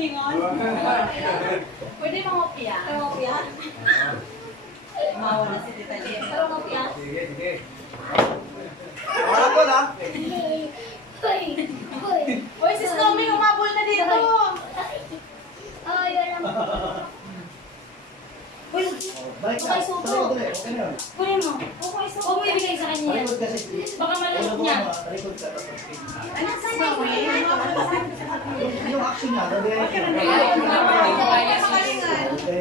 Lumingon. Pwede mangopya. Mangopya? Mawa na si Tita Jem. Pero mangopya. Sige, sige. Wala ko na. Uy, si Snowy, umabol na dito. Uy, Balik ka. Okay, suko. Talikod ulit. Okay na yun. Kunin mo. Huwag mo ibigay sa kanya yan. Talikod kasi. Baka malamot niya. Talikod ka. Tapos anak sa Snowy. yung action niya.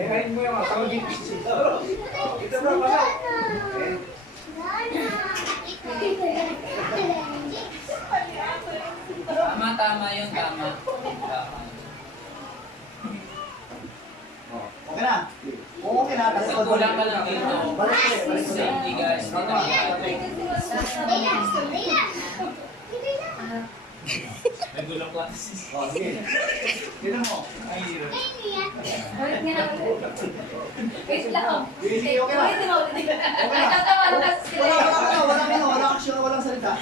Kain mo yung tawagin ko siya. Ito ba pala? Tama yung tama. Okay na. Okay na. Talikod. Kulang ka lang dito. Balik ko eh. Balik ko eh. Safety guys. May gulang classes. Oh, sige. Tignan mo. Ay, hirap. Ulit nga. Wait lang. Sige, okay na. Ulitin mo, ulitin mo. Okay na. Tatawa na kasi sila. Walang action, walang salita.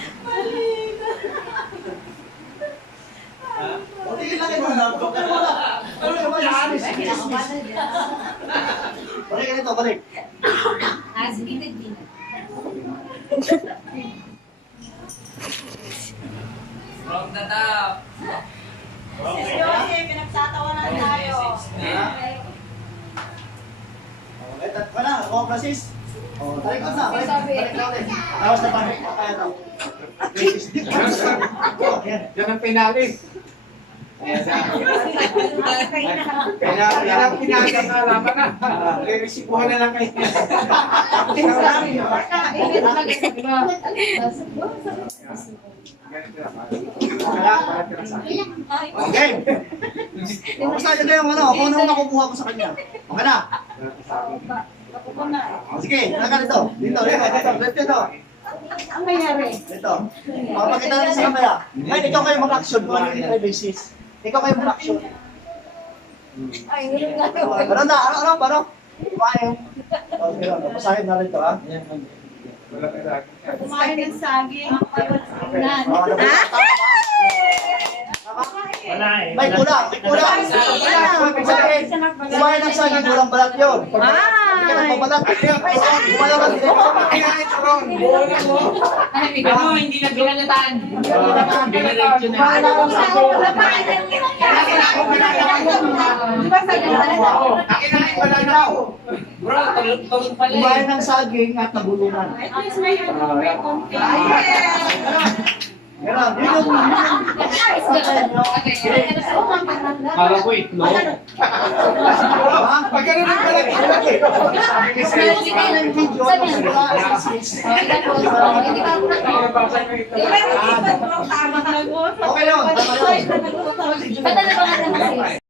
O, tigil lang kayo. Ano naman yan? Balik ka nito, balik. Ah, sige, din. From the top. Si Josie, pinagsatawanan tayo. Wala, ako Francis. Oh, talikod na, balik na ulit. Tapos na tayo. Kaya to. Yan ang pinali. Kaya ang pinali ang alaman na. Re-resipuhan na lang kayo. Okay. Basta yun na yung ano, kung ano makukuha ko sa kanya. Okay na. Sige, naka dito. Dito. Ang nangyari? Dito. Papakita natin sa kamera. Ngayon, ikaw kayo mag-action kung ano yung basis. Ikaw kayo mag-action. Ay, ganun nga. Ano na? Ano? Kumain. Okay, papasahin na rin ito, ha? Kumain ng saging. May kulang. Kumain ng saging, kulang balat yun. Hindi ka nagpabalat. Kumain ng Ano, hindi na binanataan. Binanation na. Di ba saging talaga? Bro, tulog pala eh. Kumain ng saging at nabulungan. At least may konti. Meron. Yun yung... Kala ko itlog. Ha? Pag ganun yung pala. Okay yun. Tama yun. Ba't ano ba nga naman kasi?